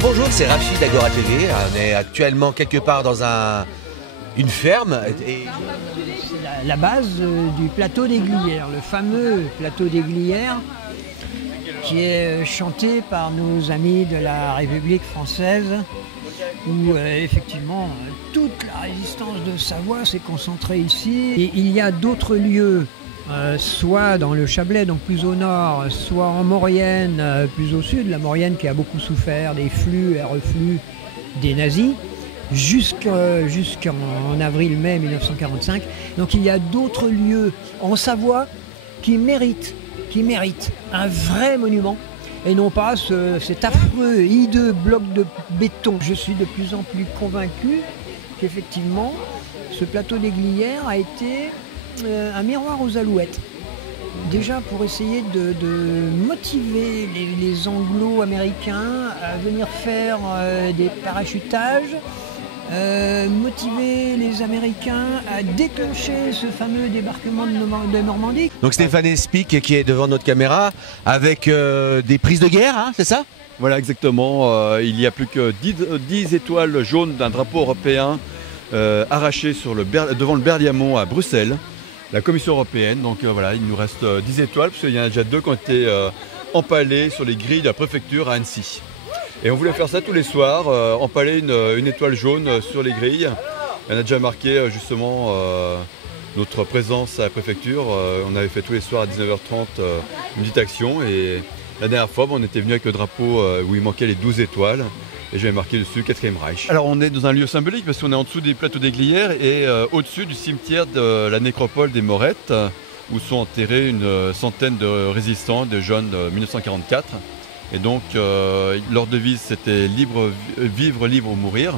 Alors bonjour, c'est Rachid d'Agora TV. On est actuellement quelque part dans une ferme. C'est la base du plateau des Glières, le fameux plateau des Glières qui est chanté par nos amis de la République française où effectivement toute la résistance de Savoie s'est concentrée ici. Et il y a d'autres lieux, soit dans le Chablais, donc plus au nord, soit en Maurienne, plus au sud, la Maurienne qui a beaucoup souffert des flux et reflux des nazis, jusqu'en avril-mai 1945. Donc il y a d'autres lieux en Savoie qui méritent un vrai monument et non pas cet affreux, hideux bloc de béton. Je suis de plus en plus convaincu qu'effectivement ce plateau des Glières a été un miroir aux alouettes. Déjà pour essayer de motiver les anglo-américains à venir faire des parachutages, motiver les Américains à déclencher ce fameux débarquement de Normandie. Donc Stéphane Espic qui est devant notre caméra avec des prises de guerre, hein, c'est ça? Voilà, exactement. Il n'y a plus que 10 étoiles jaunes d'un drapeau européen arrachées devant le Berliamont à Bruxelles, la Commission européenne. Donc voilà, il nous reste 10 étoiles, parce qu'il y en a déjà 2 qui ont été empalées sur les grilles de la préfecture à Annecy. Et on voulait faire ça tous les soirs, empaler une étoile jaune sur les grilles. On a déjà marqué justement notre présence à la préfecture. On avait fait tous les soirs à 19h30 une petite action. Et la dernière fois, on était venu avec le drapeau où il manquait les 12 étoiles. Et j'avais marqué dessus 4e Reich. Alors on est dans un lieu symbolique parce qu'on est en dessous des plateaux des Glières et au-dessus du cimetière de la nécropole des Morettes, où sont enterrés une centaine de résistants, de jeunes de 1944. Et donc leur devise c'était vivre libre ou mourir.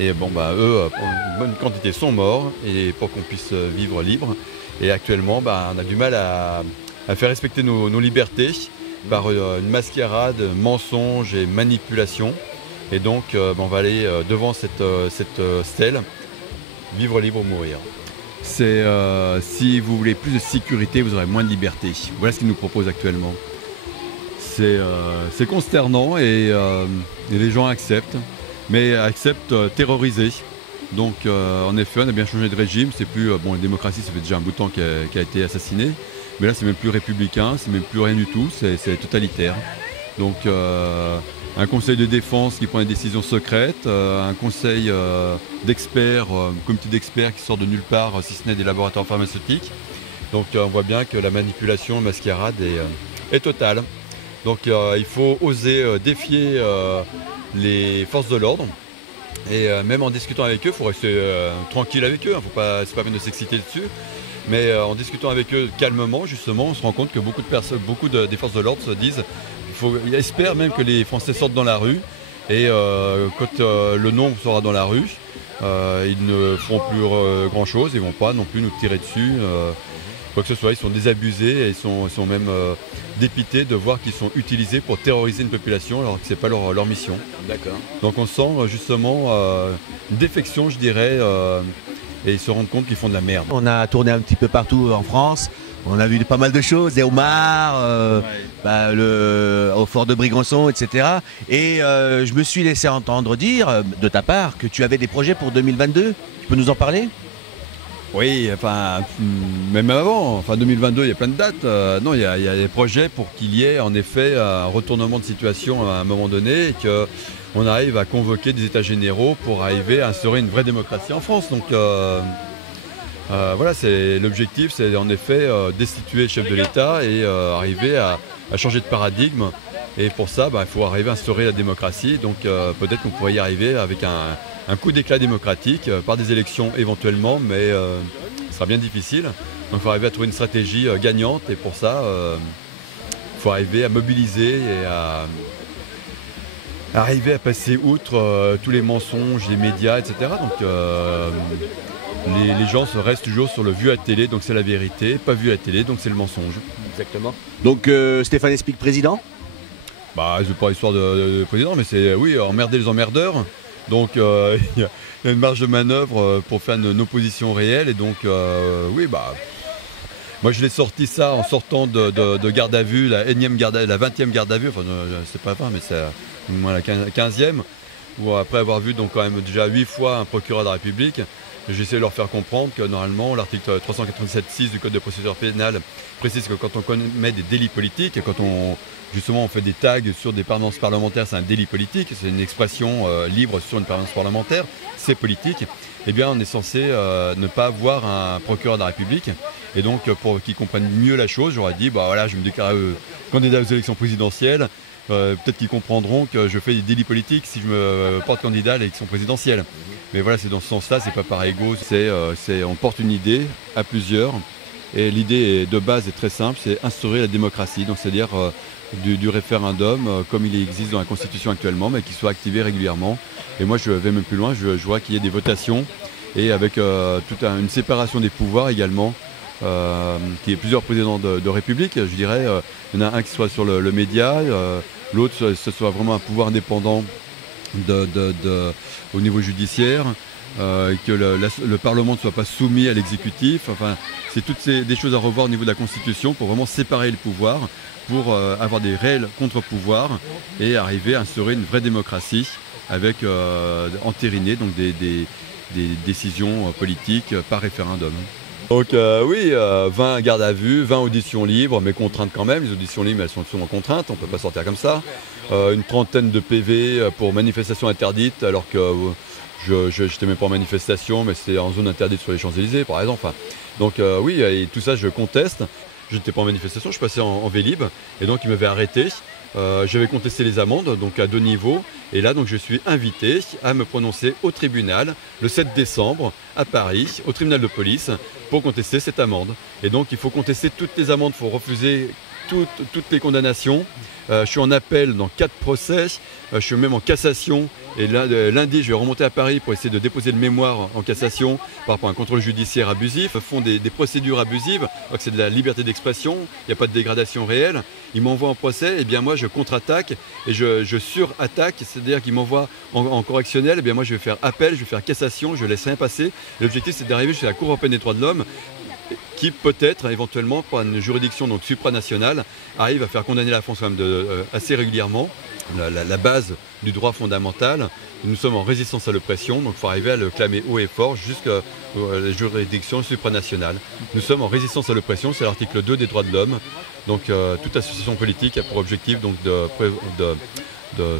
Et bon eux, pour une bonne quantité, sont morts et pour qu'on puisse vivre libre. Et actuellement on a du mal à faire respecter nos libertés par une mascarade, mensonge et manipulation. Et donc on va aller devant cette stèle, vivre libre ou mourir. C'est si vous voulez plus de sécurité, vous aurez moins de liberté. Voilà ce qu'ils nous proposent actuellement. C'est consternant et les gens acceptent, mais acceptent terrorisés. Donc en effet, on a bien changé de régime. C'est plus la démocratie, ça fait déjà un bout de temps qui a été assassiné, mais là c'est même plus républicain, c'est même plus rien du tout, c'est totalitaire. Donc un conseil de défense qui prend des décisions secrètes, un conseil d'experts, un comité d'experts qui sort de nulle part, si ce n'est des laboratoires pharmaceutiques. Donc on voit bien que la manipulation, la mascarade est totale. Donc il faut oser défier les forces de l'ordre. Et même en discutant avec eux, il faut rester tranquille avec eux, c'est pas la peine de s'exciter dessus. Mais en discutant avec eux calmement, justement, on se rend compte que beaucoup des forces de l'ordre se disent ils espèrent même que les Français sortent dans la rue et quand le nombre sera dans la rue, ils ne feront plus grand chose, ils ne vont pas non plus nous tirer dessus, quoi que ce soit. Ils sont désabusés et ils sont même dépités de voir qu'ils sont utilisés pour terroriser une population alors que ce n'est pas leur mission. D'accord. Donc on sent justement une défection, je dirais, et ils se rendent compte qu'ils font de la merde. On a tourné un petit peu partout en France. On a vu pas mal de choses, des homards, au fort de Brégançon, etc. Et je me suis laissé entendre dire de ta part que tu avais des projets pour 2022. Tu peux nous en parler? Oui, enfin, même avant, 2022, il y a plein de dates. Non, il y a des projets pour qu'il y ait en effet un retournement de situation à un moment donné et qu'on arrive à convoquer des états généraux pour arriver à instaurer une vraie démocratie en France. Donc voilà, c'est l'objectif, c'est en effet destituer le chef de l'État et arriver à changer de paradigme. Et pour ça, il faut arriver à instaurer la démocratie. Donc peut-être qu'on pourrait y arriver avec un coup d'éclat démocratique, par des élections éventuellement, mais ce sera bien difficile. Donc il faut arriver à trouver une stratégie gagnante et pour ça, il faut arriver à mobiliser et à arriver à passer outre tous les mensonges, les médias, etc. Donc les gens se restent toujours sur le vu à télé, donc c'est la vérité, pas vu à télé, donc c'est le mensonge. Exactement. Donc Stéphane Espic, président? C'est pas histoire de président, mais c'est emmerder les emmerdeurs. Donc il y a une marge de manœuvre pour faire une opposition réelle et donc Moi je l'ai sorti ça en sortant de garde à vue, la 20e garde à vue, enfin c'est pas 20 mais c'est au moins la 15e, où après avoir vu donc quand même déjà 8 fois un procureur de la République, j'ai essayé de leur faire comprendre que normalement l'article 397.6 du Code de procédure pénale précise que quand on commet des délits politiques, et quand on fait des tags sur des permanences parlementaires, c'est un délit politique, c'est une expression libre sur une permanence parlementaire, c'est politique, eh bien on est censé ne pas avoir un procureur de la République. Et donc pour qu'ils comprennent mieux la chose, j'aurais dit, bah voilà, je me déclare candidat aux élections présidentielles, peut-être qu'ils comprendront que je fais des délits politiques si je me porte candidat à l'élection présidentielle. Mais voilà, c'est dans ce sens-là, c'est pas par ego, on porte une idée à plusieurs. Et l'idée de base est très simple, c'est instaurer la démocratie, donc c'est-à-dire du référendum comme il existe dans la Constitution actuellement, mais qui soit activé régulièrement. Et moi je vais même plus loin, je vois qu'il y ait des votations et avec toute une séparation des pouvoirs également, qu'il y ait plusieurs présidents de République, je dirais, il y en a un qui soit sur le média, l'autre ce soit vraiment un pouvoir indépendant au niveau judiciaire, que le Parlement ne soit pas soumis à l'exécutif. Enfin, c'est toutes des choses à revoir au niveau de la Constitution pour vraiment séparer le pouvoir, pour avoir des réels contre-pouvoirs et arriver à instaurer une vraie démocratie avec entériner donc des décisions politiques par référendum. Donc oui, 20 gardes à vue, 20 auditions libres, mais contraintes quand même. Les auditions libres, elles sont souvent contraintes, on ne peut pas sortir comme ça. Une trentaine de PV pour manifestations interdites, alors que je n'étais même pas en manifestation, mais c'était en zone interdite sur les Champs-Élysées, par exemple. Enfin, donc oui, et tout ça, je conteste. Je n'étais pas en manifestation, je passais en Vélib, et donc ils m'avaient arrêté. J'avais contesté les amendes, donc à 2 niveaux, et là donc je suis invité à me prononcer au tribunal le 7 décembre à Paris, au tribunal de police, pour contester cette amende. Et donc il faut contester toutes les amendes, il faut refuser toutes les condamnations. Je suis en appel dans 4 procès, je suis même en cassation. Et lundi, je vais remonter à Paris pour essayer de déposer le mémoire en cassation par rapport à un contrôle judiciaire abusif. Ils font des procédures abusives, c'est de la liberté d'expression, il n'y a pas de dégradation réelle. Ils m'envoient en procès, et bien moi je contre-attaque et je sur-attaque, c'est-à-dire qu'ils m'envoient en correctionnel, et bien moi je vais faire appel, je vais faire cassation, je ne laisse rien passer. L'objectif c'est d'arriver jusqu'à la Cour européenne des droits de l'homme, qui peut-être, éventuellement, par une juridiction donc supranationale, arrive à faire condamner la France quand même assez régulièrement. La base du droit fondamental, nous sommes en résistance à l'oppression, donc il faut arriver à le clamer haut et fort jusqu'à la juridiction supranationale. Nous sommes en résistance à l'oppression, c'est l'article 2 des droits de l'homme. Donc toute association politique a pour objectif donc, de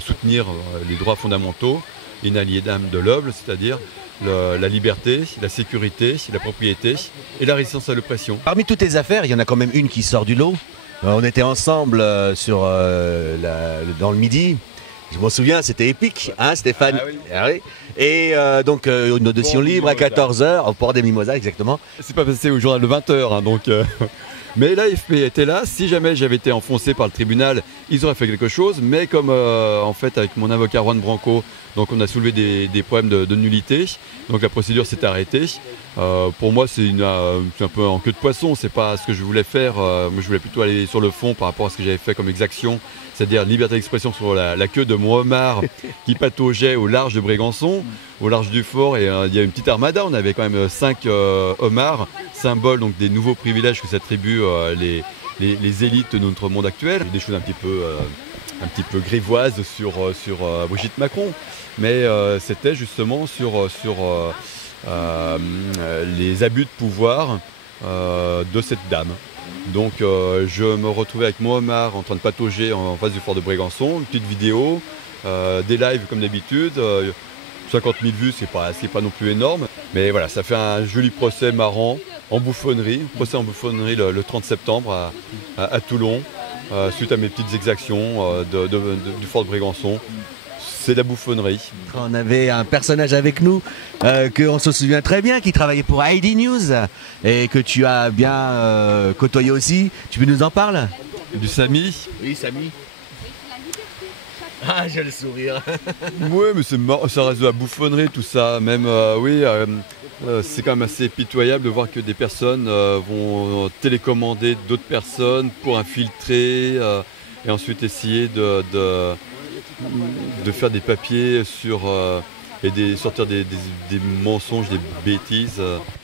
soutenir les droits fondamentaux inaliénables de l'homme, c'est-à-dire la liberté, la sécurité, la propriété et la résistance à l'oppression. Parmi toutes tes affaires, il y en a quand même une qui sort du lot. On était ensemble dans le Midi. Je m'en souviens, c'était épique, hein, Stéphane? Ah oui. Ah oui. Et donc une audition libre à 14h, au port des Mimosas exactement. C'est pas passé au journal de 20h, hein, donc... Mais l'AFP était là, si jamais j'avais été enfoncé par le tribunal, ils auraient fait quelque chose, mais comme en fait avec mon avocat Juan Branco, donc on a soulevé des problèmes de nullité, donc la procédure s'est arrêtée. Pour moi c'est un peu en queue de poisson, c'est pas ce que je voulais faire, moi je voulais plutôt aller sur le fond par rapport à ce que j'avais fait comme exaction, c'est-à-dire liberté d'expression sur la queue de mon homard qui pataugeait au large de Brégançon, au large du fort, et il y a une petite armada, on avait quand même 5 homards, symbole donc des nouveaux privilèges que s'attribuent les élites de notre monde actuel. Des choses un petit peu grivoises sur Brigitte Macron, mais c'était justement sur les abus de pouvoir de cette dame. Donc je me retrouvais avec mon homard en train de patauger en face du fort de Brégançon, une petite vidéo, des lives comme d'habitude. 50 000 vues, c'est pas non plus énorme, mais voilà, ça fait un joli procès marrant, en bouffonnerie, procès en bouffonnerie le 30 septembre à Toulon, suite à mes petites exactions du fort de Brégançon. C'est de la bouffonnerie. On avait un personnage avec nous qu'on se souvient très bien, qui travaillait pour ID News et que tu as bien côtoyé aussi. Tu peux nous en parler? Du Samy? Oui, Samy. Ah, j'ai le sourire. Ouais, mais ça reste de la bouffonnerie tout ça. Même, oui, c'est quand même assez pitoyable de voir que des personnes vont télécommander d'autres personnes pour infiltrer et ensuite essayer de faire des papiers sur et sortir des mensonges, des bêtises.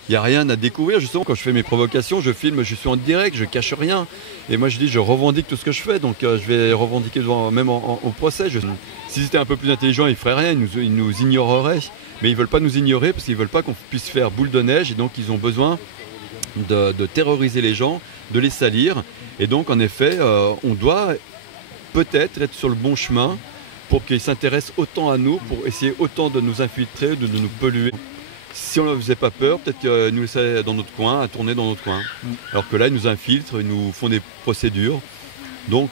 il n'y a rien à découvrir. Justement, quand je fais mes provocations, je filme, je suis en direct, je cache rien. Et moi, je dis, je revendique tout ce que je fais. Donc, je vais revendiquer même au procès. S'ils étaient un peu plus intelligents, ils ne feraient rien, ils nous ignoreraient. Mais ils ne veulent pas nous ignorer parce qu'ils ne veulent pas qu'on puisse faire boule de neige. Et donc, ils ont besoin de terroriser les gens, de les salir. Et donc, en effet, on doit peut-être être sur le bon chemin pour qu'ils s'intéressent autant à nous, pour essayer autant de nous infiltrer, de nous polluer. Si on ne leur faisait pas peur, peut-être qu'ils nous laisseraient dans notre coin, à tourner dans notre coin. Alors que là, ils nous infiltrent, ils nous font des procédures. Donc,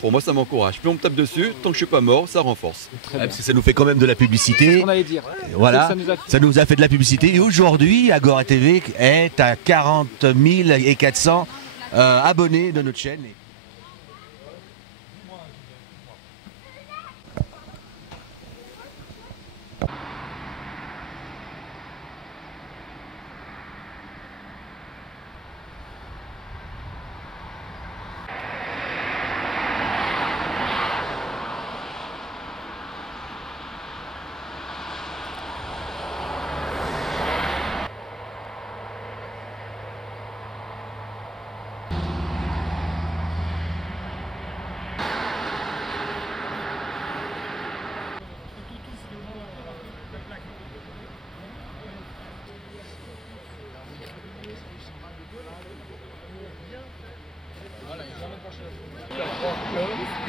pour moi, ça m'encourage. Plus on me tape dessus, tant que je ne suis pas mort, ça renforce. Parce que ça nous fait quand même de la publicité. C'est ce qu'on allait dire. Voilà, ça nous a fait de la publicité. Et aujourd'hui, Agora TV est à 40 400 abonnés de notre chaîne.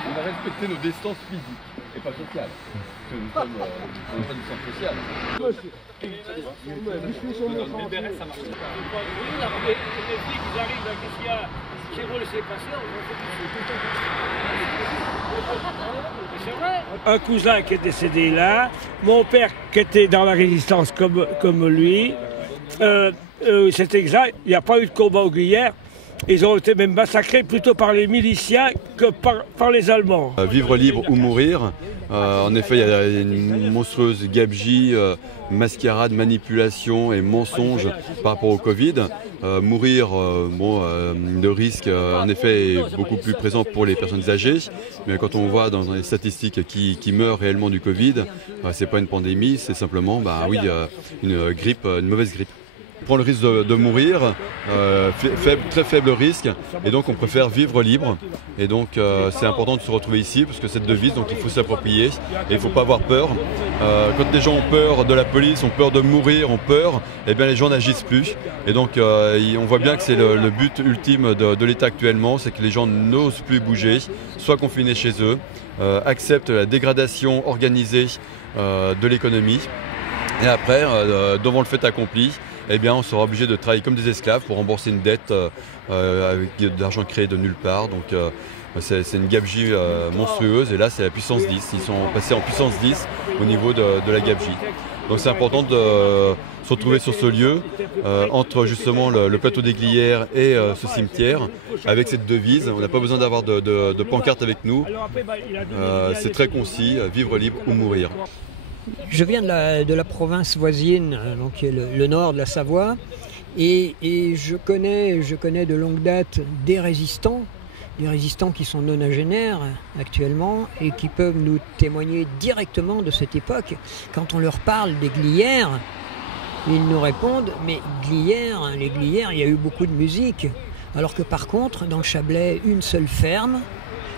On a respecté nos distances physiques et pas sociales. Parce que nous sommes pas du centre social. Un cousin qui est décédé là, mon père qui était dans la résistance comme lui, c'est exact, il n'y a pas eu de combat aux Glières. Ils ont été même massacrés plutôt par les miliciens que par les Allemands. Vivre libre ou mourir, en effet il y a une monstrueuse gabegie, mascarade, manipulation et mensonge par rapport au Covid. Mourir, le risque en effet est beaucoup plus présent pour les personnes âgées, mais quand on voit dans les statistiques qui meurent réellement du Covid, c'est pas une pandémie, c'est simplement une grippe, une mauvaise grippe. On prend le risque de mourir, très faible risque, et donc on préfère vivre libre. Et donc c'est important de se retrouver ici, parce que cette devise, donc il faut s'approprier, et il ne faut pas avoir peur. Quand les gens ont peur de la police, ont peur de mourir, ont peur, eh bien les gens n'agissent plus. Et donc on voit bien que c'est le but ultime de l'État actuellement, c'est que les gens n'osent plus bouger, soient confinés chez eux, acceptent la dégradation organisée de l'économie, et après, devant le fait accompli, eh bien, on sera obligé de travailler comme des esclaves pour rembourser une dette avec de l'argent créé de nulle part. Donc c'est une gabegie monstrueuse, et là c'est la puissance 10. Ils sont passés en puissance 10 au niveau de la gabegie. Donc c'est important de se retrouver sur ce lieu, entre justement le plateau des Glières et ce cimetière, avec cette devise. On n'a pas besoin d'avoir de pancarte avec nous. C'est très concis, vivre libre ou mourir. Je viens de la province voisine, donc qui est le nord de la Savoie, et je connais de longue date des résistants qui sont nonagénaires actuellement et qui peuvent nous témoigner directement de cette époque. Quand on leur parle des Glières, ils nous répondent « mais les Glières, il y a eu beaucoup de musique ». Alors que par contre, dans le Chablais, une seule ferme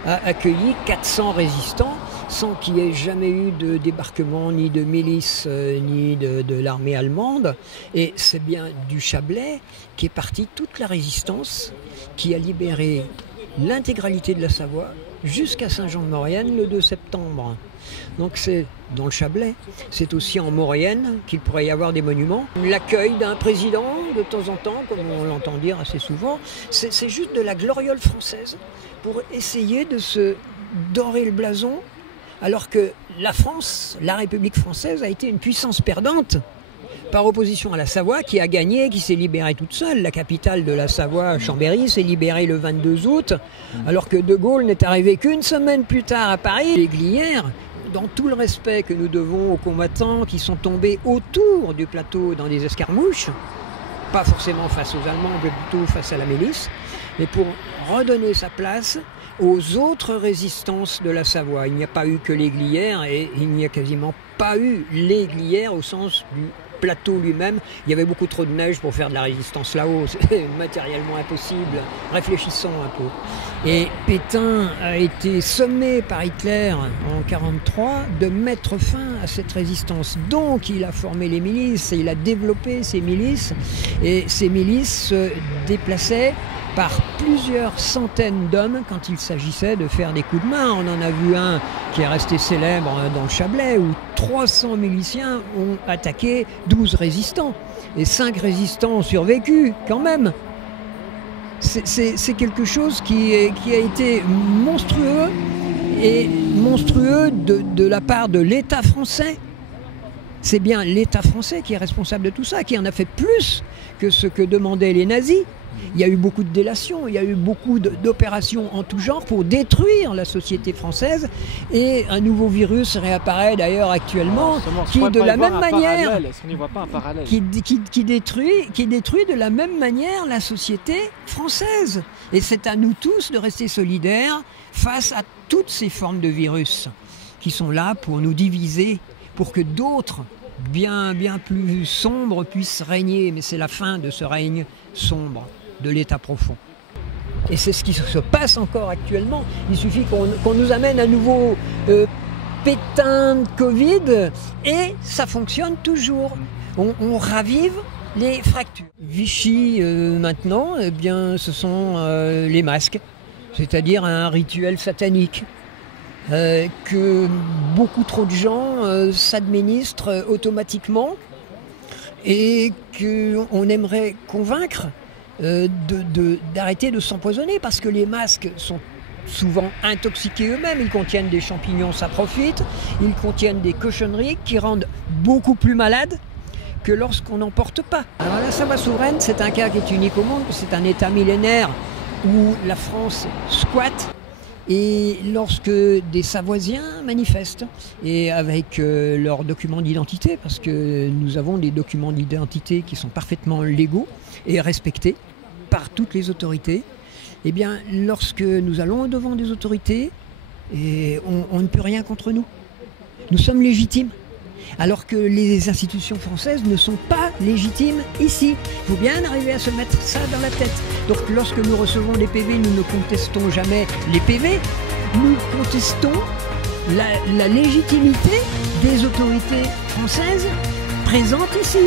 a accueilli 400 résistants sans qu'il n'y ait jamais eu de débarquement ni de milices ni de l'armée allemande. Et c'est bien du Chablais qu'est partie toute la résistance qui a libéré l'intégralité de la Savoie jusqu'à Saint-Jean-de-Maurienne le 2 septembre. Donc c'est dans le Chablais, c'est aussi en Maurienne qu'il pourrait y avoir des monuments. L'accueil d'un président de temps en temps, comme on l'entend dire assez souvent, c'est juste de la gloriole française pour essayer de se dorer le blason, alors que la France, la République française, a été une puissance perdante par opposition à la Savoie qui a gagné, qui s'est libérée toute seule. La capitale de la Savoie, Chambéry, s'est libérée le 22 août, alors que De Gaulle n'est arrivé qu'une semaine plus tard à Paris. Les Glières, dans tout le respect que nous devons aux combattants qui sont tombés autour du plateau dans des escarmouches, pas forcément face aux Allemands, mais plutôt face à la milice, mais pour redonner sa place aux autres résistances de la Savoie. Il n'y a pas eu que les Glières, et il n'y a quasiment pas eu les Glières au sens du plateau lui-même. Il y avait beaucoup trop de neige pour faire de la résistance là-haut. C'est matériellement impossible. Réfléchissons un peu. Et Pétain a été sommé par Hitler en 1943 de mettre fin à cette résistance. Donc il a formé les milices et il a développé ces milices. Et ces milices se déplaçaient par plusieurs centaines d'hommes quand il s'agissait de faire des coups de main. On en a vu un qui est resté célèbre dans le Chablais où 300 miliciens ont attaqué 12 résistants. Et 5 résistants ont survécu quand même. C'est quelque chose qui a été monstrueux et monstrueux de la part de l'État français. C'est bien l'État français qui est responsable de tout ça, qui en a fait plus que ce que demandaient les nazis. Il y a eu beaucoup de délations, il y a eu beaucoup d'opérations en tout genre pour détruire la société française. Et un nouveau virus réapparaît d'ailleurs actuellement, qui de la même manière, qui détruit de la même manière la société française. Et c'est à nous tous de rester solidaires face à toutes ces formes de virus qui sont là pour nous diviser, pour que d'autres, bien plus sombres, puissent régner. Mais c'est la fin de ce règne sombre de l'état profond. Et c'est ce qui se passe encore actuellement. Il suffit qu'on nous amène à nouveau Pétain, Covid, et ça fonctionne toujours. On ravive les fractures. Vichy, maintenant, eh bien, ce sont les masques, c'est-à-dire un rituel satanique que beaucoup trop de gens s'administrent automatiquement et qu'on aimerait convaincre d'arrêter de s'empoisonner, parce que les masques sont souvent intoxiqués eux-mêmes. Ils contiennent des champignons saprophytes, ils contiennent des cochonneries qui rendent beaucoup plus malades que lorsqu'on n'en porte pas. Alors la Savoie souveraine, c'est un cas qui est unique au monde, c'est un État millénaire où la France squatte. Et lorsque des Savoisiens manifestent, et avec leurs documents d'identité, parce que nous avons des documents d'identité qui sont parfaitement légaux et respectés par toutes les autorités, eh bien, lorsque nous allons devant des autorités, on ne peut rien contre nous. Nous sommes légitimes. Alors que les institutions françaises ne sont pas légitimes ici. Il faut bien arriver à se mettre ça dans la tête. Donc lorsque nous recevons des PV, nous ne contestons jamais les PV, nous contestons la légitimité des autorités françaises présentes ici.